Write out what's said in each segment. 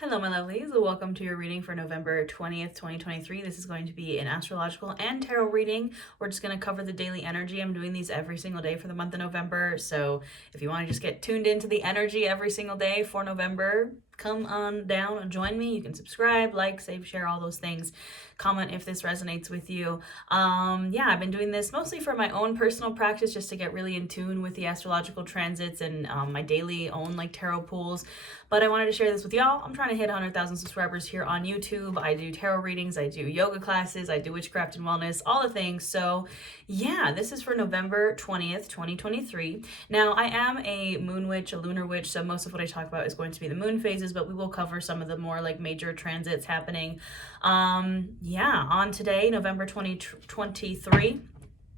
Hello, my lovelies. Welcome to your reading for November 20th, 2023. This is going to be an astrological and tarot reading. We're just going to cover the daily energy. I'm doing these every single day for the month of November. So if you want to just get tuned into the energy every single day for November, come on down and join me. You can subscribe, like, save, share, all those things. Comment if this resonates with you. I've been doing this mostly for my own personal practice, just to get really in tune with the astrological transits and my daily own tarot pools. But I wanted to share this with y'all. I'm trying to hit 100,000 subscribers here on YouTube. I do tarot readings, I do yoga classes, I do witchcraft and wellness, all the things. So yeah, this is for November 20th, 2023. Now, I am a moon witch, a lunar witch, so most of what I talk about is going to be the moon phases, but we will cover some of the more major transits happening. On today, November 2023.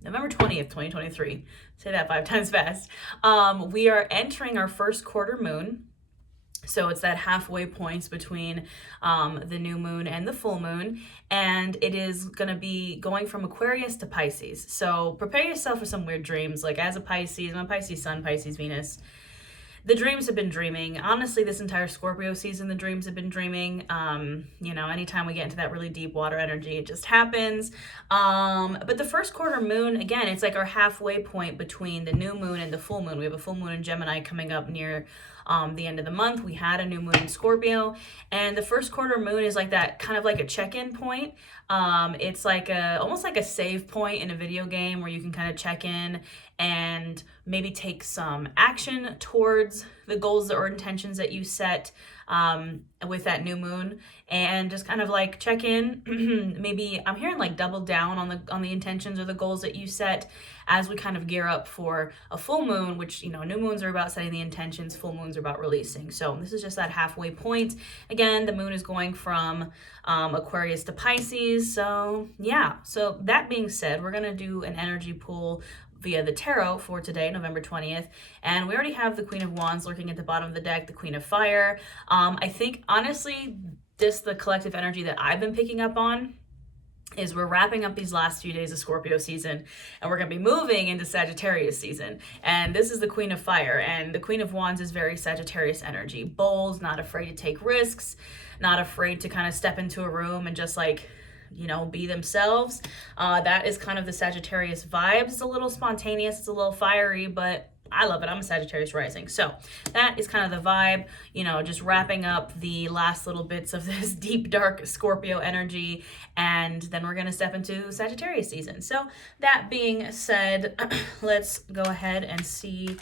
November 20th, 2023. Say that 5 times fast. We are entering our first quarter moon. So it's that halfway point between the new moon and the full moon. And it is going to be going from Aquarius to Pisces. So prepare yourself for some weird dreams. As a Pisces, I'm a Pisces Sun, Pisces Venus. The dreams have been dreaming. Honestly, this entire Scorpio season, the dreams have been dreaming. Anytime we get into that really deep water energy, it just happens. But the first quarter moon, again, it's like our halfway point between the new moon and the full moon. We have a full moon in Gemini coming up near the end of the month. We had a new moon in Scorpio, and the first quarter moon is like that, kind of like a check-in point. It's almost like a save point in a video game where you can kind of check in and maybe take some action towards the goals or intentions that you set with that new moon, and just kind of check in. Maybe I'm hearing double down on the intentions or the goals that you set as we kind of gear up for a full moon, which, new moons are about setting the intentions, full moons are about releasing. So this is just that halfway point. Again, the moon is going from Aquarius to Pisces. So yeah, so that being said, we're going to do an energy pool via the tarot for today, November 20th. And we already have the Queen of Wands lurking at the bottom of the deck, the Queen of Fire. I think, honestly, the collective energy that I've been picking up on is we're wrapping up these last few days of Scorpio season, and we're going to be moving into Sagittarius season. And this is the Queen of Fire, and the Queen of Wands is very Sagittarius energy. Bold, not afraid to take risks, not afraid to kind of step into a room and just be themselves. That is kind of the Sagittarius vibes. It's a little spontaneous, it's a little fiery, but I love it. I'm a Sagittarius rising. So that is kind of the vibe, just wrapping up the last little bits of this deep, dark Scorpio energy. And then we're going to step into Sagittarius season. So that being said, let's go ahead and see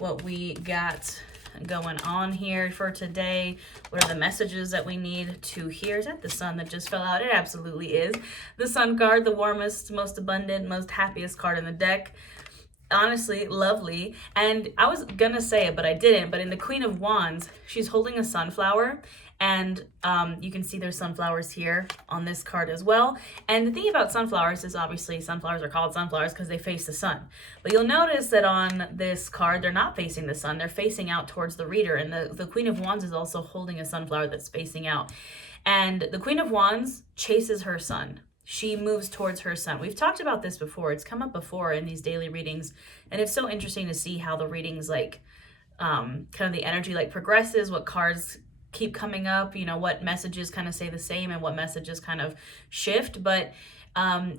what we got going on here for today. What are the messages that we need to hear? Is that the sun that just fell out? It absolutely is. The sun card, the warmest, most abundant, most happiest card in the deck. Honestly, lovely. And I was gonna say it, but I didn't. But in the Queen of Wands, she's holding a sunflower. And you can see there's sunflowers here on this card as well. And the thing about sunflowers is, obviously sunflowers are called sunflowers because they face the sun. But you'll notice that on this card, they're not facing the sun. They're facing out towards the reader. And the Queen of Wands is also holding a sunflower that's facing out. And the Queen of Wands chases her sun. She moves towards her sun. We've talked about this before. It's come up before in these daily readings. And it's so interesting to see how the readings, kind of the energy progresses, what cards keep coming up, what messages kind of stay the same and what messages kind of shift. But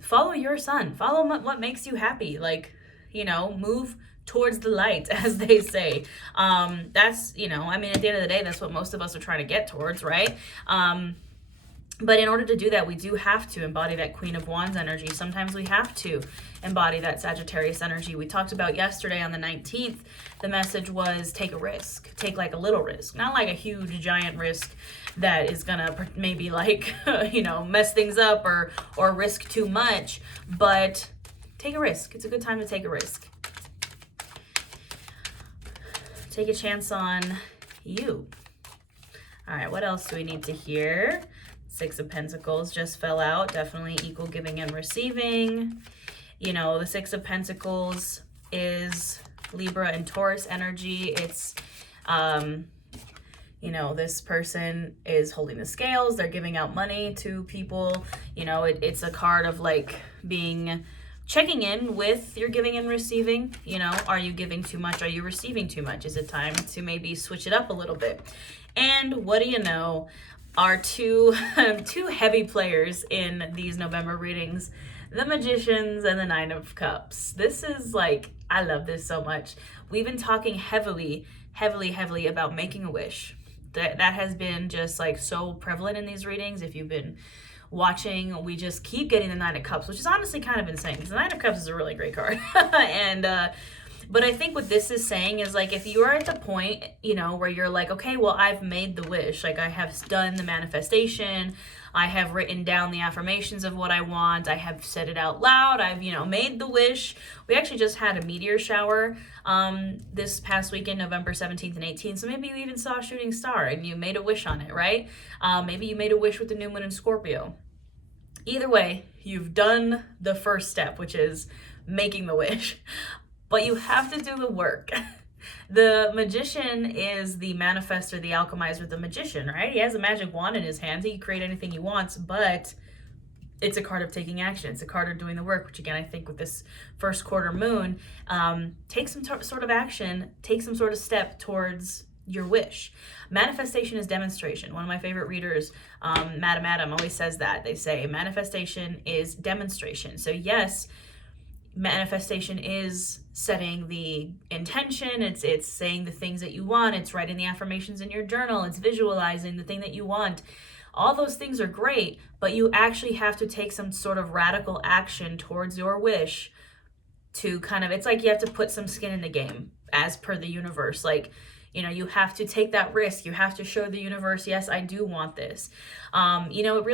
follow your sun. Follow what makes you happy. Move towards the light, as they say. That's, at the end of the day, that's what most of us are trying to get towards, right? But in order to do that, we do have to embody that Queen of Wands energy. Sometimes we have to embody that Sagittarius energy. We talked about yesterday on the 19th, the message was take a risk. Take a little risk. Not a huge, giant risk that is gonna maybe mess things up or risk too much. But take a risk. It's a good time to take a risk. Take a chance on you. All right, what else do we need to hear? Six of Pentacles just fell out. Definitely equal giving and receiving. The Six of Pentacles is Libra and Taurus energy. It's, this person is holding the scales. They're giving out money to people. It's a card of being checking in with your giving and receiving. You know, are you giving too much? Are you receiving too much? Is it time to maybe switch it up a little bit? And what do you know? Are two heavy players in these November readings, the Magicians and the Nine of Cups. This is like, I love this so much. We've been talking heavily about making a wish. That has been just like so prevalent in these readings. If you've been watching, we just keep getting the Nine of Cups, which is honestly kind of insane because the Nine of Cups is a really great card. And but I think what this is saying is like, if you are at the point, you know, where you're like, okay, well, I've made the wish, like I have done the manifestation, I have written down the affirmations of what I want, I have said it out loud, I've, you know, made the wish. We actually just had a meteor shower this past weekend, November 17th and 18th, so maybe you even saw a shooting star and you made a wish on it, right? Maybe you made a wish with the new moon in Scorpio. Either way, you've done the first step, which is making the wish. But you have to do the work. The Magician is the manifestor, the alchemizer, the magician, right? He has a magic wand in his hands. He can create anything he wants, but it's a card of taking action. It's a card of doing the work, which again, I think with this first quarter moon, take some sort of action, take some sort of step towards your wish. Manifestation is demonstration. One of my favorite readers, Madam Adam, always says that. They say manifestation is demonstration. So yes, manifestation is setting the intention, it's saying the things that you want, it's writing the affirmations in your journal, it's visualizing the thing that you want. All those things are great, but you actually have to take some sort of radical action towards your wish to kind of, it's like you have to put some skin in the game as per the universe. Like, you know, you have to take that risk. You have to show the universe, yes, I do want this. You know,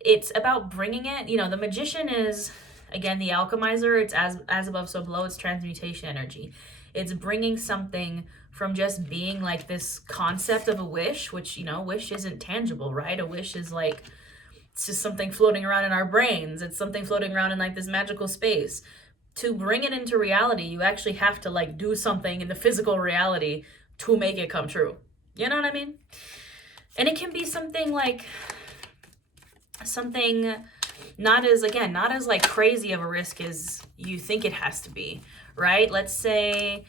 it's about bringing it. You know, the Magician is, again, the alchemizer. It's as above, so below. It's transmutation energy. It's bringing something from just being like this concept of a wish, which, you know, wish isn't tangible, right? A wish is like, it's just something floating around in our brains. It's something floating around in like this magical space. To bring it into reality, you actually have to like do something in the physical reality to make it come true. You know what I mean? And it can be something like, something not as like crazy of a risk as you think it has to be, right? Let's say,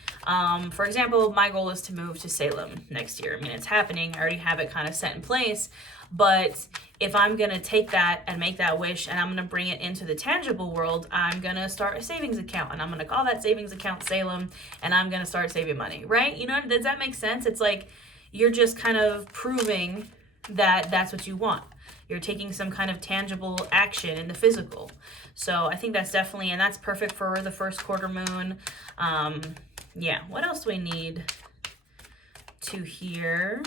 for example, my goal is to move to Salem next year. I mean, it's happening. I already have it kind of set in place. But if I'm going to take that and make that wish and I'm going to bring it into the tangible world, I'm going to start a savings account and I'm going to call that savings account Salem and I'm going to start saving money, right? You know, does that make sense? It's like you're just kind of proving that that's what you want. You're taking some kind of tangible action in the physical. So I think that's definitely, and that's perfect for the first quarter moon. Yeah, what else do we need to hear?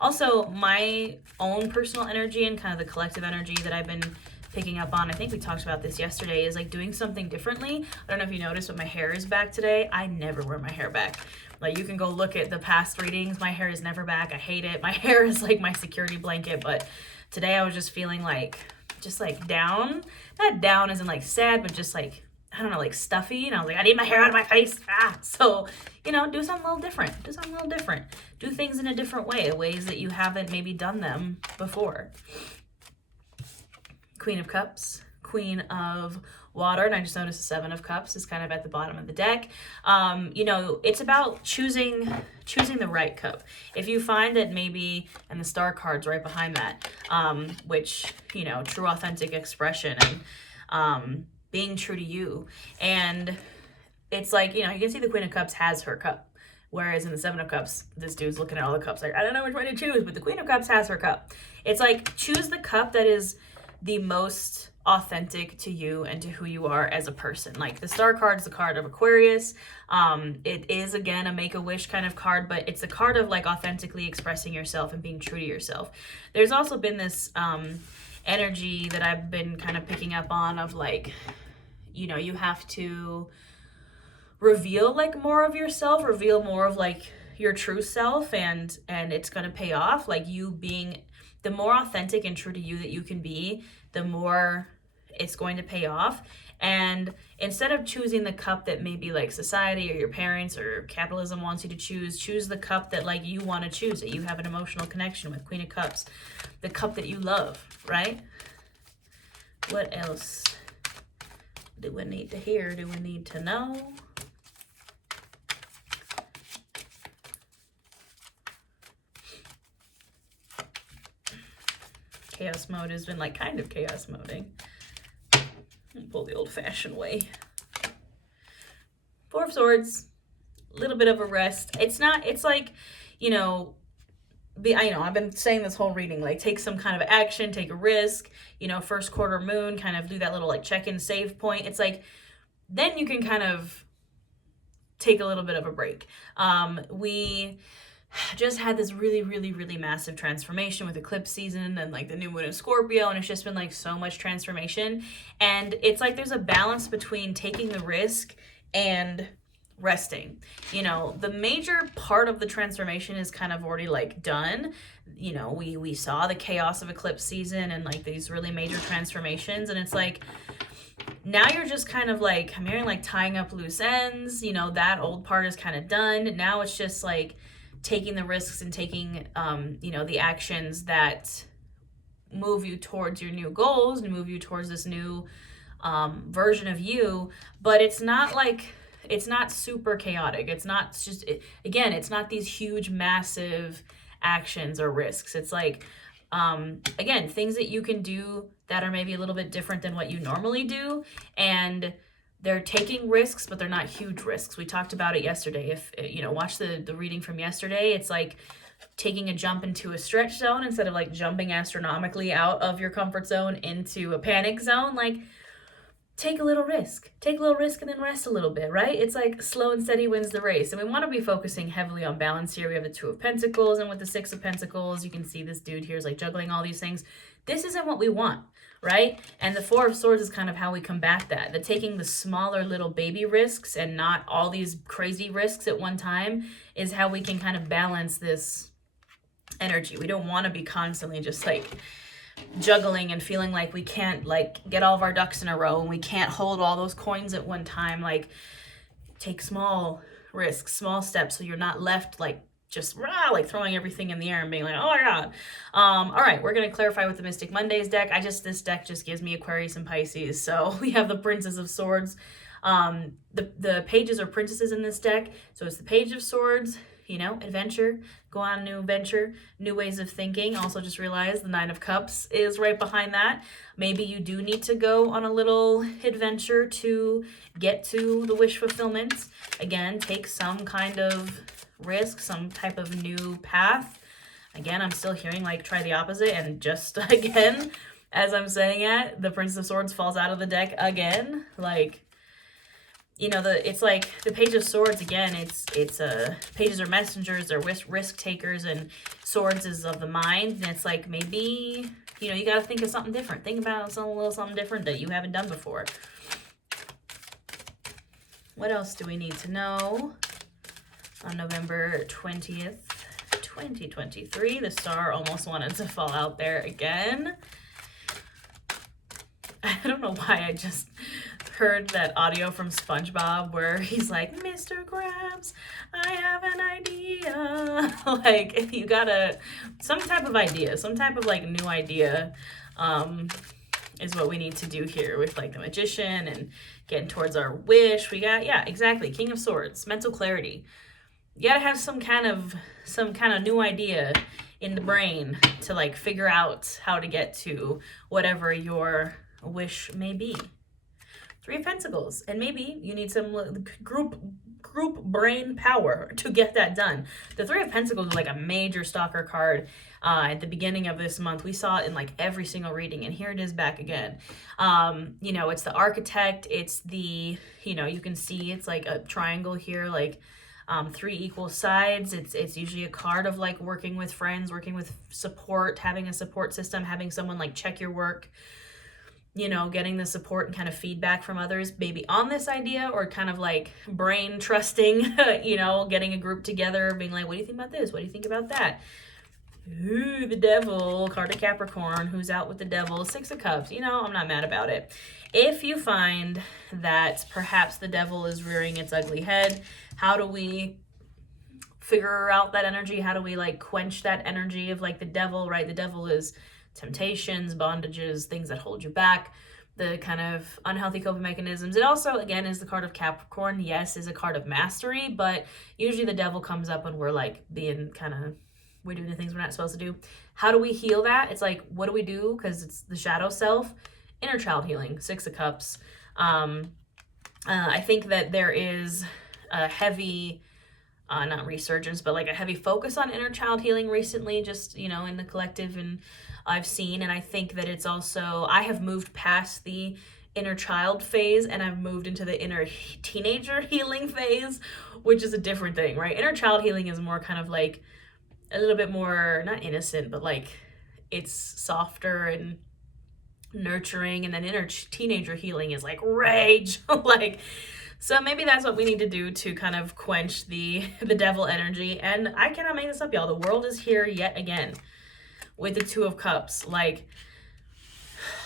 Also, my own personal energy and kind of the collective energy that I've been picking up on, I think we talked about this yesterday, is like doing something differently. I don't know if you noticed, but my hair is back today. I never wear my hair back. Like, you can go look at the past readings. My hair is never back. I hate it. My hair is like my security blanket, but today I was just feeling like, just like down. Not down as in like sad, but just like, I don't know, like stuffy. And I was like, I need my hair out of my face. So, you know, do something a little different. Do something a little different. Do things in a different way, ways that you haven't maybe done them before. Queen of Cups, Queen of Water, and I just noticed the Seven of Cups is kind of at the bottom of the deck. You know, it's about choosing the right cup. If you find that maybe, and the Star card's right behind that, which, you know, true authentic expression and being true to you. And it's like, you know, you can see the Queen of Cups has her cup. Whereas in the Seven of Cups, this dude's looking at all the cups like, I don't know which one to choose, but the Queen of Cups has her cup. It's like, choose the cup that is the most authentic to you and to who you are as a person. Like the Star card is the card of Aquarius. It is, again, a make-a-wish kind of card, but it's a card of like authentically expressing yourself and being true to yourself. There's also been this energy that I've been kind of picking up on of like, you know, you have to reveal like more of yourself, reveal more of like your true self, and it's going to pay off. Like you being, the more authentic and true to you that you can be, the more it's going to pay off. And instead of choosing the cup that maybe like society or your parents or capitalism wants you to choose the cup that like you want to choose, that you have an emotional connection with. Queen of Cups, the cup that you love, right? What else? Do we need to hear? Do we need to know? Chaos mode has been like kind of chaos moding. Pull the old-fashioned way. Four of Swords, a little bit of a rest. It's like, you know, I've been saying this whole reading, like take some kind of action, take a risk, you know, first quarter moon, kind of do that little like check-in save point. It's like, then you can kind of take a little bit of a break. We just had this really, really, really massive transformation with eclipse season and like the new moon in Scorpio, and it's just been like so much transformation. And it's like there's a balance between taking the risk and resting. You know, the major part of the transformation is kind of already like done. You know, we saw the chaos of eclipse season and like these really major transformations, and it's like now you're just kind of like, I'm hearing like tying up loose ends. You know, that old part is kind of done. Now it's just like taking the risks and taking you know, the actions that move you towards your new goals and move you towards this new version of you. But it's not like, it's not super chaotic. It's not just, again, it's not these huge, massive actions or risks. It's like, again, things that you can do that are maybe a little bit different than what you normally do. And they're taking risks, but they're not huge risks. We talked about it yesterday. If, you know, watch the reading from yesterday, it's like taking a jump into a stretch zone instead of like jumping astronomically out of your comfort zone into a panic zone. Like, take a little risk and then rest a little bit, right? It's like slow and steady wins the race. And we want to be focusing heavily on balance here. We have the Two of Pentacles, and with the Six of Pentacles, you can see this dude here is like juggling all these things. This isn't what we want, right? And the Four of Swords is kind of how we combat that. The taking the smaller little baby risks and not all these crazy risks at one time is how we can kind of balance this energy. We don't want to be constantly just like juggling and feeling like we can't like get all of our ducks in a row and we can't hold all those coins at one time. Like, take small risks, small steps, so you're not left like just like throwing everything in the air and being like, oh my god. All right, we're gonna clarify with the Mystic Mondays deck. This deck just gives me Aquarius and Pisces. So we have the Princess of Swords. The pages are princesses in this deck. So it's the Page of Swords, you know, adventure, go on a new adventure, new ways of thinking. Also just realize the Nine of Cups is right behind that. Maybe you do need to go on a little adventure to get to the wish fulfillment. Again, take some kind of risk, some type of new path. Again, I'm still hearing like try the opposite, and just again, as I'm saying it, the Princess of Swords falls out of the deck again. Like, you know, it's like the Page of Swords again. It's pages are messengers, they're risk takers, and swords is of the mind. And it's like, maybe, you know, you got to think of something different. Think about something different that you haven't done before. What else do we need to know? On November 20th, 2023, the star almost wanted to fall out there again. I don't know why I just heard that audio from SpongeBob where he's like, Mr. Krabs, I have an idea. Like, you gotta, some type of idea, some type of like new idea is what we need to do here with like the Magician and getting towards our wish. We got, yeah, exactly, King of Swords, mental clarity. You gotta have some kind of new idea in the brain to like figure out how to get to whatever your wish may be. Three of Pentacles, and maybe you need some group brain power to get that done. The Three of Pentacles is like a major stalker card at the beginning of this month. We saw it in like every single reading, and here it is back again. You know, it's the Architect, it's the, you know, you can see it's like a triangle here, like three equal sides. It's usually a card of like working with friends, working with support, having a support system, having someone like check your work, you know, getting the support and kind of feedback from others, maybe on this idea, or kind of like brain trusting, you know, getting a group together, being like, what do you think about this? What do you think about that? Ooh, the Devil, card of Capricorn, who's out with the Devil, Six of Cups. You know, I'm not mad about it. If you find that perhaps the Devil is rearing its ugly head, how do we figure out that energy? How do we like quench that energy of like the Devil, right? The Devil is temptations, bondages, things that hold you back. the kind of unhealthy coping mechanisms. It also, again, is the card of Capricorn. Yes, is a card of mastery, but usually the devil comes up when we're like being kind of, we're doing the things we're not supposed to do. How do we heal that? It's like, what do we do? Because it's the shadow self. Inner child healing, Six of Cups. I think that there is a heavy, not resurgence, but like a heavy focus on inner child healing recently, just, you know, in the collective, and I've seen, and I think that it's also, I have moved past the inner child phase and I've moved into the inner teenager healing phase, which is a different thing, right? Inner child healing is more kind of like a little bit more, not innocent, but like it's softer and nurturing, and then inner teenager healing is like rage. Like, so maybe that's what we need to do to kind of quench the devil energy. And I cannot make this up, y'all. The world is here yet again with the Two of Cups. Like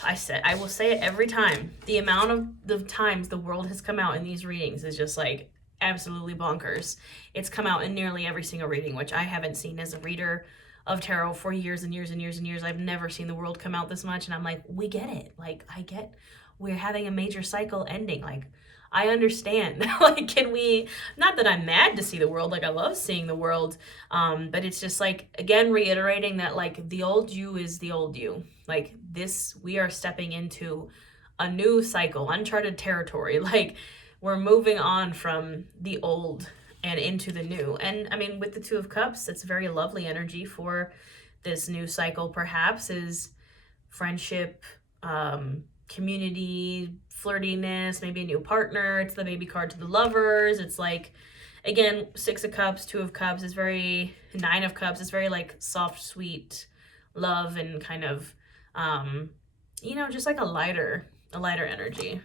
I will say it every time. The amount of the times the world has come out in these readings is just like absolutely bonkers. It's come out in nearly every single reading, which I haven't seen as a reader of tarot for years and years and years and years. I've never seen the world come out this much, and I'm like, we get it. Like, I get we're having a major cycle ending. Like, I understand. Like, can we, not that I'm mad to see the world, like I love seeing the world, but it's just like, again, reiterating that like the old you is the old you. Like this, we are stepping into a new cycle, uncharted territory. Like we're moving on from the old and into the new. And I mean, with the Two of Cups, it's very lovely energy for this new cycle, perhaps, is friendship, community, flirtiness, maybe a new partner. It's the baby card to the lovers. It's like, again, Six of Cups, Two of Cups is very, Nine of Cups is very like soft, sweet love and kind of, you know, just like a lighter energy.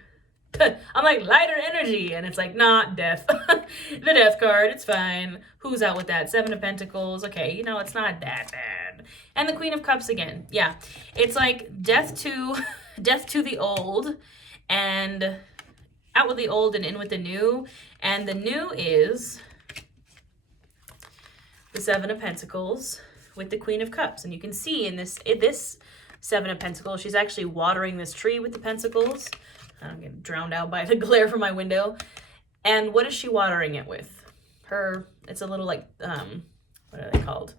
I'm like, lighter energy, and it's like, not death. The death card, it's fine. Who's out with that? Seven of Pentacles. Okay, you know, it's not that bad. And the Queen of Cups again. Yeah, it's like death to the old, and out with the old and in with the new. And the new is the Seven of Pentacles with the Queen of Cups. And you can see in this Seven of Pentacles, she's actually watering this tree with the pentacles. I'm getting drowned out by the glare from my window. And what is she watering it with? It's a little like, what are they called?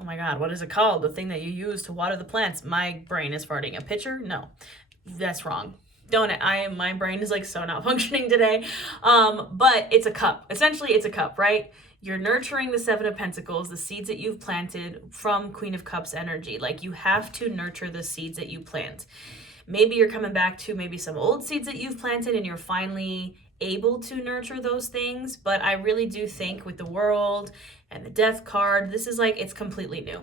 Oh my God, what is it called? The thing that you use to water the plants. My brain is farting. A pitcher? No, that's wrong. My brain is like so not functioning today. But it's a cup. Essentially, it's a cup, right? You're nurturing the Seven of Pentacles, the seeds that you've planted from Queen of Cups energy. Like you have to nurture the seeds that you plant. Maybe you're coming back to maybe some old seeds that you've planted and you're finally able to nurture those things. But I really do think with the world and the death card, this is like, it's completely new.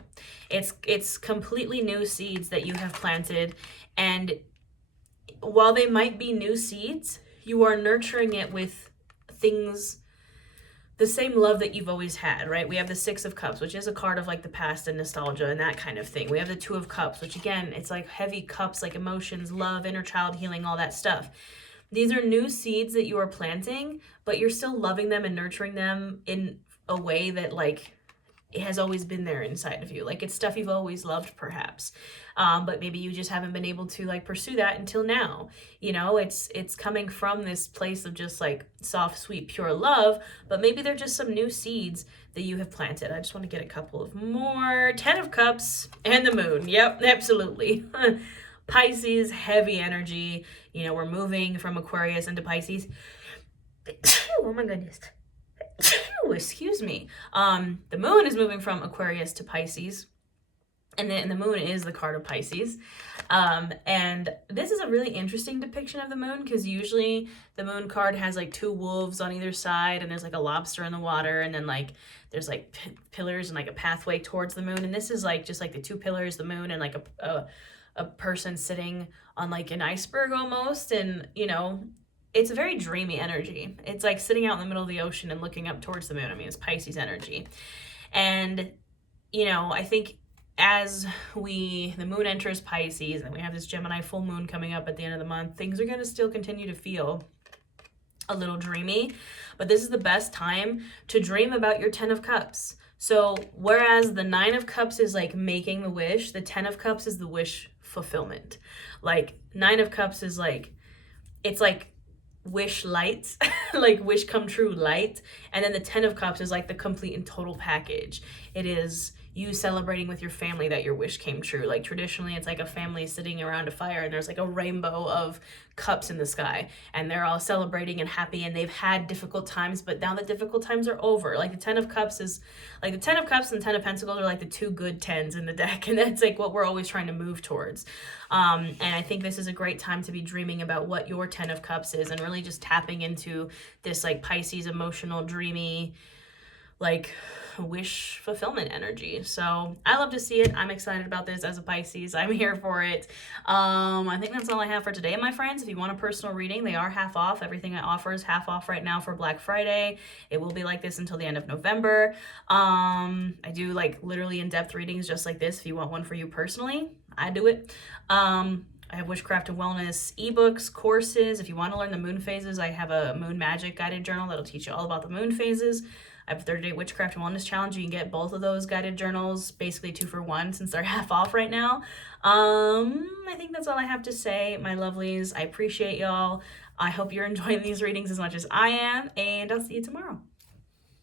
It's completely new seeds that you have planted. And while they might be new seeds, you are nurturing it with things, the same love that you've always had, right? We have the Six of Cups, which is a card of like the past and nostalgia and that kind of thing. We have the Two of Cups, which again, it's like heavy cups, like emotions, love, inner child healing, all that stuff. These are new seeds that you are planting, but you're still loving them and nurturing them in a way that like it has always been there inside of you. Like it's stuff you've always loved perhaps. But maybe you just haven't been able to like pursue that until now. You know, it's coming from this place of just like soft, sweet, pure love, but maybe they're just some new seeds that you have planted. I just want to get a couple of more. 10 of Cups and the Moon. Yep, absolutely. Pisces, heavy energy. You know, we're moving from Aquarius into Pisces. Oh my goodness. Excuse me. The Moon is moving from Aquarius to Pisces, and the Moon is the card of Pisces. And this is a really interesting depiction of the Moon, because usually the Moon card has like two wolves on either side, and there's like a lobster in the water, and then like there's like pillars and like a pathway towards the Moon. And this is like just like the two pillars, the Moon, and like a person sitting on like an iceberg almost. And you know, it's a very dreamy energy. It's like sitting out in the middle of the ocean and looking up towards the moon. I mean, it's Pisces energy. And, you know, I think as the moon enters Pisces and we have this Gemini full moon coming up at the end of the month, things are going to still continue to feel a little dreamy. But this is the best time to dream about your 10 of Cups. So whereas the Nine of Cups is like making the wish, the Ten of Cups is the wish fulfillment. Like Nine of Cups is like, it's like wish light, like wish come true light. And then the Ten of Cups is like the complete and total package. It is you celebrating with your family that your wish came true. Like traditionally it's like a family sitting around a fire and there's like a rainbow of cups in the sky and they're all celebrating and happy and they've had difficult times, but now the difficult times are over. Like the Ten of Cups is like the Ten of Cups and Ten of Pentacles are like the two good tens in the deck, and that's like what we're always trying to move towards. And I think this is a great time to be dreaming about what your Ten of Cups is and really just tapping into this like Pisces emotional dreamy like wish fulfillment energy. So I love to see it. I'm excited about this as a Pisces. I'm here for it. I think that's all I have for today, my friends. If you want a personal reading, they are half off. Everything I offer is half off right now for Black Friday. It will be like this until the end of November. I do like literally in-depth readings just like this. If you want one for you personally, I do it. I have Witchcraft and Wellness ebooks, courses. If you want to learn the moon phases, I have a moon magic guided journal that'll teach you all about the moon phases. I have a 30-day Witchcraft and Wellness challenge. You can get both of those guided journals, basically 2 for 1 since they're half off right now. I think that's all I have to say, my lovelies. I appreciate y'all. I hope you're enjoying these readings as much as I am, and I'll see you tomorrow.